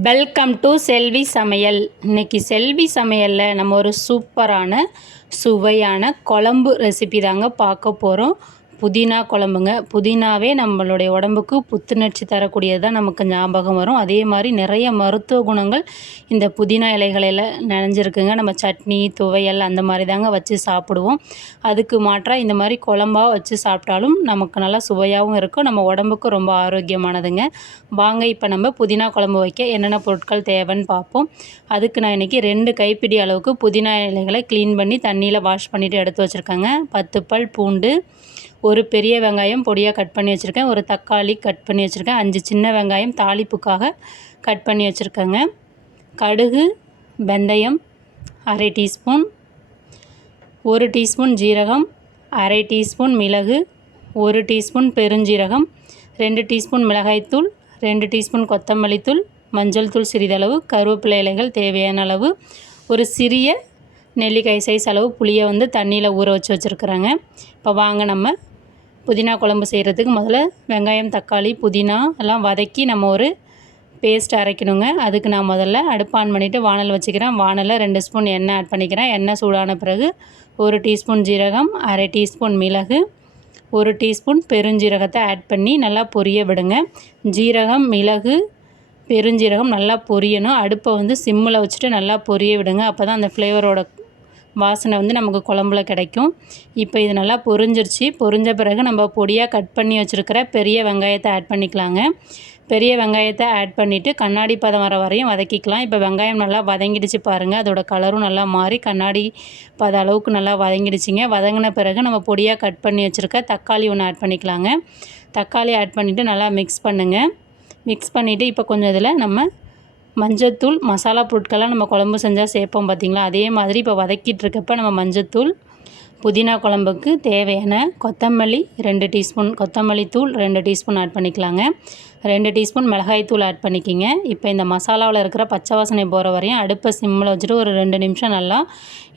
Welcome to செல்வி சமையல் இன்னைக்கு செல்வி சமையலில் நம்ம ஒரு சூப்பரான சுவையான குழம்பு ரெசிபி தாங்க பார்க்க போகிறோம் புதினா குழம்புங்க. புதினாவே நம்மளுடைய உடம்புக்கு புத்துணர்ச்சி தரக்கூடியது தான் நமக்கு ஞாபகம் வரும். அதே மாதிரி நிறைய மருத்துவ குணங்கள் இந்த புதினா இலைகளில் நினைஞ்சிருக்குங்க. நம்ம சட்னி துவையல் அந்த மாதிரி தாங்க வச்சு சாப்பிடுவோம். அதுக்கு மாற்றாக இந்த மாதிரி குழம்பாக வச்சு சாப்பிட்டாலும் நமக்கு நல்லா சுவையாகவும் இருக்கும். நம்ம உடம்புக்கு ரொம்ப ஆரோக்கியமானதுங்க. வாங்க இப்போ நம்ம புதினா குழம்பு வைக்க என்னென்ன பொருட்கள் தேவைன்னு பார்ப்போம். அதுக்கு நான் இன்றைக்கி ரெண்டு கைப்பிடி அளவுக்கு புதினா இலைகளை க்ளீன் பண்ணி தண்ணியில் வாஷ் பண்ணிவிட்டு எடுத்து வச்சுருக்காங்க. பத்து பல் பூண்டு ஒரு பெரிய வெங்காயம் பொடியாக கட் பண்ணி வச்சுருக்கேன். ஒரு தக்காளி கட் பண்ணி வச்சுருக்கேன். அஞ்சு சின்ன வெங்காயம் தாளிப்புக்காக கட் பண்ணி வச்சுருக்கேங்க. கடுகு வெந்தயம் அரை டீஸ்பூன் ஒரு டீஸ்பூன் ஜீரகம் அரை டீஸ்பூன் மிளகு ஒரு டீஸ்பூன் பெருஞ்சீரகம் ரெண்டு டீஸ்பூன் மிளகாய்த்தூள் ரெண்டு டீஸ்பூன் கொத்தமல்லி தூள் மஞ்சள் தூள் சிறிதளவு கருவேப்பிலை இலைகள் தேவையான அளவு ஒரு சிறிய நெல்லிக்காய் சைஸ் அளவு புளியை வந்து தண்ணியில் ஊற வச்சு வச்சுருக்குறேங்க. இப்போ வாங்க நம்ம புதினா குழம்பு செய்கிறதுக்கு முதல்ல வெங்காயம் தக்காளி புதினா எல்லாம் வதக்கி நம்ம ஒரு பேஸ்ட் அரைக்கணுங்க. அதுக்கு நான் முதல்ல அடுப்பு ஆன் பண்ணிவிட்டு வானல் வச்சுக்கிறேன். வானலில் ரெண்டு ஸ்பூன் எண்ணெய் ஆட் பண்ணிக்கிறேன். எண்ணெய் சூடான பிறகு ஒரு டீஸ்பூன் ஜீரகம் அரை டீஸ்பூன் மிளகு ஒரு டீஸ்பூன் பெருஞ்சீரகத்தை ஆட் பண்ணி நல்லா பொரிய விடுங்க. ஜீரகம் மிளகு பெருஞ்சீரகம் நல்லா பொரியணும். அடுப்பை வந்து சிம்மில் வச்சுட்டு நல்லா பொரிய விடுங்க. அப்போ தான் அந்த ஃப்ளேவரோட வாசனை வந்து நமக்கு குழம்புல கிடைக்கும். இப்போ இது நல்லா பொரிஞ்சிருச்சு. பொரிஞ்ச பிறகு நம்ம பொடியாக கட் பண்ணி வச்சுருக்கிற பெரிய வெங்காயத்தை ஆட் பண்ணிக்கலாங்க. பெரிய வெங்காயத்தை ஆட் பண்ணிவிட்டு கண்ணாடி பதம் வர வரையும் வதக்கிக்கலாம். இப்போ வெங்காயம் நல்லா வதங்கிடுச்சு பாருங்கள் அதோடய கலரும் நல்லா மாறி கண்ணாடி பத அளவுக்கு நல்லா வதங்கிடுச்சிங்க. வதங்கின பிறகு நம்ம பொடியாக கட் பண்ணி வச்சுருக்க தக்காளி ஒன்று ஆட் பண்ணிக்கலாங்க. தக்காளி ஆட் பண்ணிவிட்டு நல்லா மிக்ஸ் பண்ணுங்கள் மிக்ஸ் பண்ணிவிட்டு இப்போ கொஞ்சம் இதில் நம்ம மஞ்சத்தூள் மசாலா பொருட்கள்லாம் நம்ம குழம்பு செஞ்சால் சேர்ப்போம் பார்த்திங்களா அதே மாதிரி இப்போ வதக்கிட்டு இருக்கப்ப நம்ம மஞ்சத்தூள் புதினா குழம்புக்கு தேவையான கொத்தமல்லி ரெண்டு டீஸ்பூன் கொத்தமல்லி தூள் ரெண்டு டீஸ்பூன் ஆட் பண்ணிக்கலாங்க. ரெண்டு டீஸ்பூன் மிளகாய்த்தூள் ஆட் பண்ணிக்கிங்க. இப்போ இந்த மசாலாவில் இருக்கிற பச்சை வாசனை போகிற வரையும் அடுப்பை சிம்மில் வச்சுட்டு ஒரு ரெண்டு நிமிஷம் நல்லா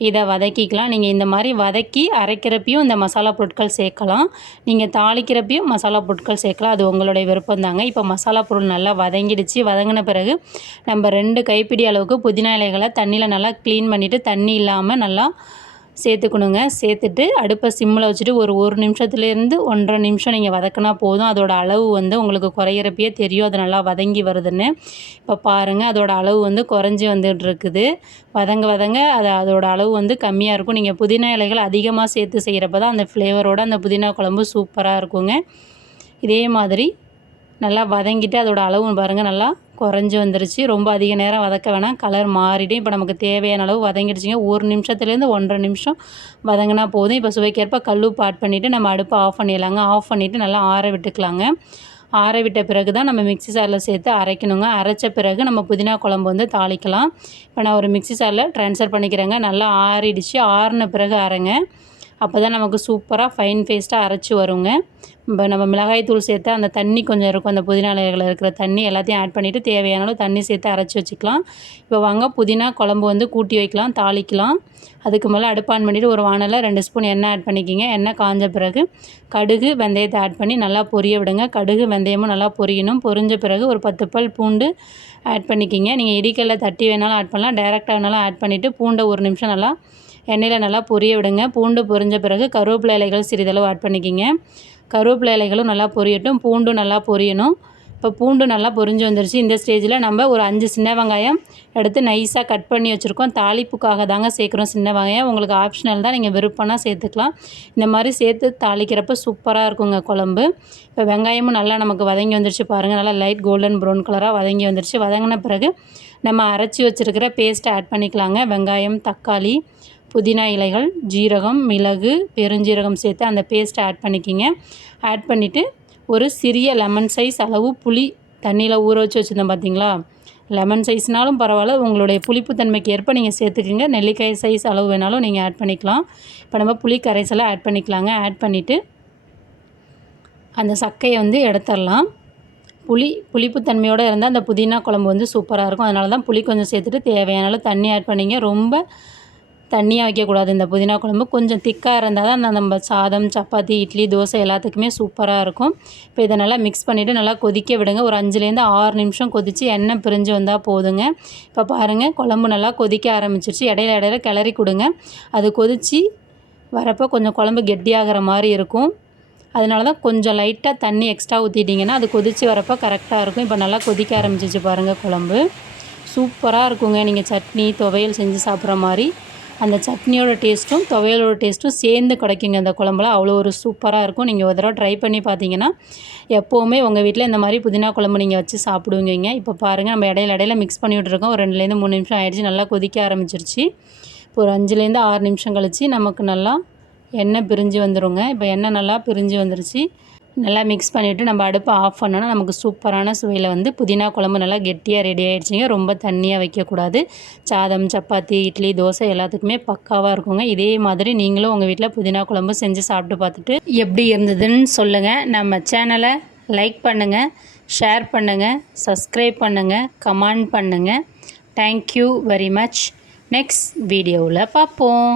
இதை வதக்கிக்கலாம். நீங்கள் இந்த மாதிரி வதக்கி அரைக்கிறப்பையும் இந்த மசாலா பொருட்கள் சேர்க்கலாம். நீங்கள் தாளிக்கிறப்பையும் மசாலா பொருட்கள் சேர்க்கலாம். அது உங்களுடைய விருப்பம் தாங்க. இப்போ மசாலா பொருள் நல்லா வதங்கிடுச்சு. வதங்கின பிறகு நம்ம ரெண்டு கைப்பிடி அளவுக்கு புதினா இலைகளை தண்ணியில் நல்லா க்ளீன் பண்ணிவிட்டு தண்ணி இல்லாமல் நல்லா சேர்த்துக்கணுங்க. சேர்த்துட்டு அடுப்பை சிம்மில் வச்சுட்டு ஒரு ஒரு நிமிஷத்துலேருந்து ஒன்றரை நிமிஷம் நீங்கள் வதக்கினா போதும். அதோட அளவு வந்து உங்களுக்கு குறையிறப்பயே தெரியும். அது நல்லா வதங்கி வருதுன்னு. இப்போ பாருங்கள் அதோட அளவு வந்து குறைஞ்சி வந்துட்டு இருக்குது வதங்க வதங்க அது அதோட அளவு வந்து கம்மியாக இருக்கும். நீங்கள் புதினா இலைகள் அதிகமாக சேர்த்து செய்கிறப்ப தான் அந்த ஃப்ளேவரோட அந்த புதினா குழம்பு சூப்பராக இருக்குங்க. இதே மாதிரி நல்லா வதங்கிட்டு அதோட அளவு பாருங்கள் நல்லா குறைஞ்சி வந்துருச்சு. ரொம்ப அதிக நேரம் வதக்க வேணாம். கலர் மாறிடும் இப்போ நமக்கு தேவையான அளவு வதங்கிடுச்சிங்க. ஒரு நிமிஷத்துலேருந்து ஒன்றரை நிமிஷம் வதங்கினா போதும். இப்போ சுவைக்கேற்ப கல்லுப்பு ஆட் பண்ணிவிட்டு நம்ம அடுப்பை ஆஃப் பண்ணிடலாங்க. ஆஃப் பண்ணிவிட்டு நல்லா ஆற விட்டுக்கலாங்க. ஆற விட்ட பிறகு தான் நம்ம மிக்ஸி சாரில் சேர்த்து அரைக்கணுங்க. அரைச்ச பிறகு நம்ம புதினா குழம்பு வந்து தாளிக்கலாம். இப்போ நான் ஒரு மிக்ஸி சாரில் ட்ரான்ஸ்ஃபர் பண்ணிக்கிறேங்க. நல்லா ஆறிடுச்சு. ஆறின பிறகு அரைங்க. அப்போ தான் நமக்கு சூப்பராக ஃபைன் பேஸ்ட்டாக அரைச்சி வருங்க. இப்போ நம்ம மிளகாய் தூள் சேர்த்து அந்த தண்ணி கொஞ்சம் இருக்கும். அந்த புதினா இலைகளில் இருக்கிற தண்ணி எல்லாத்தையும் ஆட் பண்ணிவிட்டு தேவையான அளவு தண்ணி சேர்த்து அரைச்சி வச்சுக்கலாம். இப்போ வாங்க புதினா குழம்பு வந்து கூட்டி வைக்கலாம் தாளிக்கலாம். அதுக்கு மேலே அடுப்பான் பண்ணிவிட்டு ஒரு வானலில் ரெண்டு ஸ்பூன் எண்ணெய் ஆட் பண்ணிக்கிங்க. எண்ணெய் காஞ்ச பிறகு கடுகு வெந்தயத்தை ஆட் பண்ணி நல்லா பொரிய விடுங்க. கடுகு வெந்தயமும் நல்லா பொரியணும். பொரிஞ்ச பிறகு ஒரு பத்து பல் பூண்டு ஆட் பண்ணிக்கிங்க. நீங்கள் இடிக்கல்ல தட்டி வேணாலும் ஆட் பண்ணலாம். டேரெக்டாக வேணாலும் ஆட் பண்ணிவிட்டு பூண்டை ஒரு நிமிஷம் நல்லா எண்ணெயில் நல்லா பொரிய விடுங்க. பூண்டு பொரிஞ்ச பிறகு கருவேப்பிலை இலைகள் சிறிதளவு ஆட் பண்ணிக்கிங்க. கருவேப்பிலை இலைகளும் நல்லா பொரியட்டும். பூண்டும் நல்லா பொரியணும். இப்போ பூண்டு நல்லா பொரிஞ்சு வந்துருச்சு. இந்த ஸ்டேஜில் நம்ம ஒரு அஞ்சு சின்ன வெங்காயம் எடுத்து நைஸாக கட் பண்ணி வச்சுருக்கோம். தாளிப்புக்காக தாங்க சேர்க்குறோம் சின்ன வெங்காயம். உங்களுக்கு ஆப்ஷனல் தான். நீங்கள் விருப்பம்னா சேர்த்துக்கலாம். இந்த மாதிரி சேர்த்து தாளிக்கிறப்ப சூப்பராக இருக்குங்க குழம்பு. இப்போ வெங்காயமும் நல்லா நமக்கு வதங்கி வந்துருச்சு பாருங்கள் நல்லா லைட் கோல்டன் ப்ரௌன் கலராக வதங்கி வந்துருச்சு. வதங்கின பிறகு நம்ம அரைச்சி வச்சுருக்கிற பேஸ்ட்டை ஆட் பண்ணிக்கலாங்க. வெங்காயம் தக்காளி புதினா இலைகள் ஜீரகம் மிளகு பெருஞ்சீரகம் சேர்த்து அந்த பேஸ்ட்டை ஆட் பண்ணிக்கிங்க. ஆட் பண்ணிவிட்டு ஒரு சிறிய லெமன் சைஸ் அளவு புளி தண்ணியில் ஊற வச்சு வச்சுருந்தோம் பார்த்தீங்களா லெமன் சைஸ்னாலும் பரவாயில்ல உங்களுடைய புளிப்புத்தன்மைக்கு ஏற்ப நீங்கள் சேர்த்துக்குங்க. நெல்லிக்காய் சைஸ் அளவு வேணாலும் நீங்கள் ஆட் பண்ணிக்கலாம். இப்போ நம்ம புளி கரைசலை ஆட் பண்ணிக்கலாங்க. ஆட் பண்ணிவிட்டு அந்த சக்கையை வந்து எடுத்துடலாம். புளி புளிப்புத்தன்மையோடு இருந்தால் அந்த புதினா குழம்பு வந்து சூப்பராக இருக்கும். அதனால தான் புளி கொஞ்சம் சேர்த்துட்டு தேவையான தண்ணி ஆட் பண்ணிங்க. ரொம்ப தண்ணியாக வைக்கக்கூடாது. இந்த புதினா குழம்பு கொஞ்சம் திக்காக இருந்தால் தான் நம்ம சாதம் சப்பாத்தி இட்லி தோசை எல்லாத்துக்குமே சூப்பராக இருக்கும். இப்போ இதை நல்லா மிக்ஸ் பண்ணிவிட்டு நல்லா கொதிக்க விடுங்க. ஒரு அஞ்சுலேருந்து ஆறு நிமிஷம் கொதித்து எண்ணெய் பிரிஞ்சு வந்தால் போதுங்க. இப்போ பாருங்கள் குழம்பு நல்லா கொதிக்க ஆரம்பிச்சிருச்சு. இடையில இடையில கிளறி கொடுங்க. அது கொதித்து வரப்போ கொஞ்சம் குழம்பு கெட்டியாகிற மாதிரி இருக்கும். அதனால தான் கொஞ்சம் லைட்டாக தண்ணி எக்ஸ்ட்ரா ஊற்றிட்டிங்கன்னா அது கொதித்து வரப்போ கரெக்டாக இருக்கும். இப்போ நல்லா கொதிக்க ஆரம்பிச்சிச்சு பாருங்கள் குழம்பு. சூப்பராக இருக்குங்க. நீங்கள் சட்னி துவையல் செஞ்சு சாப்பிட்ற மாதிரி. அந்த சட்னியோட டேஸ்ட்டும் துவையலோட டேஸ்ட்டும் சேர்ந்து கிடைக்குங்க அந்த குழம்புல. அவ்வளோ ஒரு சூப்பராக இருக்கும். நீங்கள் ஒரு தடவை ட்ரை பண்ணி பார்த்தீங்கன்னா எப்போவுமே உங்கள் வீட்டில் இந்த மாதிரி புதினா குழம்பு நீங்கள் வச்சு சாப்பிடுவீங்க. இப்போ பாருங்கள் நம்ம இடையில இடையில மிக்ஸ் பண்ணி விட்ருக்கோம் ஒரு ரெண்டுலேருந்து மூணு நிமிஷம் ஆகிடுச்சு நல்லா கொதிக்க ஆரம்பிச்சிருச்சு. இப்போ ஒரு அஞ்சுலேருந்து ஆறு நிமிஷம் கழித்து நமக்கு நல்லா எண்ணெய் பிரிஞ்சு வந்துடுங்க இப்போ எண்ணெய் நல்லா பிரிஞ்சு வந்துருச்சு. நல்லா மிக்ஸ் பண்ணிவிட்டு நம்ம அடுப்பை ஆஃப் பண்ணோன்னா நமக்கு சூப்பரான சுவையில் வந்து புதினா குழம்பு நல்லா கெட்டியாக ரெடி ஆகிடுச்சிங்க ரொம்ப தண்ணியாக வைக்கக்கூடாது. சாதம் சப்பாத்தி இட்லி தோசை எல்லாத்துக்குமே பக்காவாக இருக்குங்க. இதே மாதிரி நீங்களும் உங்கள் வீட்டில் புதினா குழம்பு செஞ்சு சாப்பிட்டு பார்த்துட்டு எப்படி இருந்ததுன்னு சொல்லுங்கள் நம்ம சேனலை லைக் பண்ணுங்கள் ஷேர் பண்ணுங்கள் சப்ஸ்கிரைப் பண்ணுங்கள் கமெண்ட் பண்ணுங்கள் தேங்க்யூ வெரி மச் நெக்ஸ்ட் வீடியோவில் பார்ப்போம்.